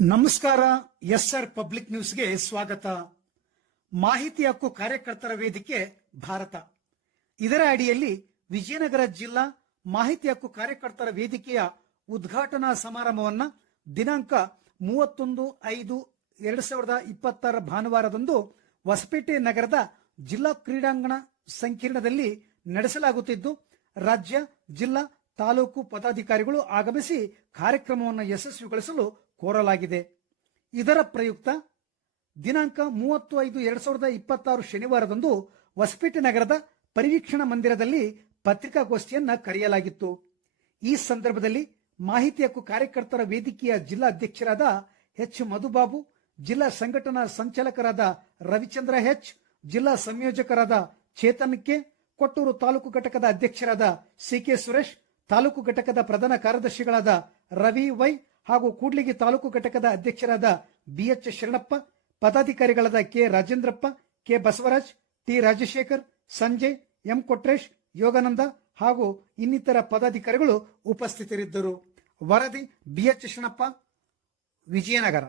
ನಮಸ್ಕಾರ. S R public ನ್ಯೂಸ್ಗೆ ಸ್ವಾಗತ. ಮಾಹಿತಿ ಹಕ್ಕು ಕಾರ್ಯಕರ್ತರ ವೇದಿಕೆ ಭಾರತ, ಇದರ ಅಡಿಯಲ್ಲಿ ವಿಜಯನಗರ ಜಿಲ್ಲಾ ಮಾಹಿತಿ ಹಕ್ಕು ಕಾರ್ಯಕರ್ತರ ವೇದಿಕೆಯ ಉದ್ಘಾಟನಾ ಸಮಾರಂಭವನ್ನು ದಿನಾಂಕ 31/5/2026 ಭಾನುವಾರದಂದು ಹೊಸಪೇಟೆ ನಗರದ ಜಿಲ್ಲಾ ಕ್ರೀಡಾಂಗಣ ಸಂಕೀರ್ಣದಲ್ಲಿ ನಡೆಸಲಾಗುತ್ತಿದ್ದು, ರಾಜ್ಯ, ಜಿಲ್ಲಾ, ತಾಲೂಕು ಪದಾಧಿಕಾರಿಗಳು ಆಗಮಿಸಿ ಕಾರ್ಯಕ್ರಮವನ್ನು ಯಶಸ್ವಿಗೊಳಿಸಲು ಕೋರಲಾಗಿದೆ. ಇದರ ಪ್ರಯುಕ್ತ ದಿನಾಂಕ 30/5/2026 ಶನಿವಾರದಂದು ಹೊಸಪೇಟೆ ನಗರದ ಪರಿವೀಕ್ಷಣಾ ಮಂದಿರದಲ್ಲಿ ಪತ್ರಿಕಾಗೋಷ್ಠಿಯನ್ನು ಕರೆಯಲಾಗಿತ್ತು. ಈ ಸಂದರ್ಭದಲ್ಲಿ ಮಾಹಿತಿ ಹಕ್ಕು ಕಾರ್ಯಕರ್ತರ ವೇದಿಕೆಯ ಜಿಲ್ಲಾ ಅಧ್ಯಕ್ಷರಾದ ಎಚ್ ಮಧುಬಾಬು, ಜಿಲ್ಲಾ ಸಂಘಟನಾ ಸಂಚಾಲಕರಾದ ರವಿಚಂದ್ರ ಎಚ್, ಜಿಲ್ಲಾ ಸಂಯೋಜಕರಾದ ಚೇತನ್ ಕೆ, ಕೊಟ್ಟೂರು ತಾಲೂಕು ಘಟಕದ ಅಧ್ಯಕ್ಷರಾದ ಸಿಕೆ ಸುರೇಶ್, ತಾಲೂಕು ಘಟಕದ ಪ್ರಧಾನ ಕಾರ್ಯದರ್ಶಿಗಳಾದ ರವಿ ವೈ ಹಾಗೂ ಕೂಡ್ಲಿಗಿ ತಾಲೂಕು ಘಟಕದ ಅಧ್ಯಕ್ಷರಾದ ಬಿಎಚ್ ಶರಣಪ್ಪ, ಪದಾಧಿಕಾರಿಗಳಾದ K Rajendrappa, K Basavaraj, T Rajashekar, Sanjay, M Kotresh, Yogananda ಹಾಗೂ ಇನ್ನಿತರ ಪದಾಧಿಕಾರಿಗಳು ಉಪಸ್ಥಿತರಿದ್ದರು. ವರದಿ ಬಿಎಚ್ ಶರಣಪ್ಪ, ವಿಜಯನಗರ.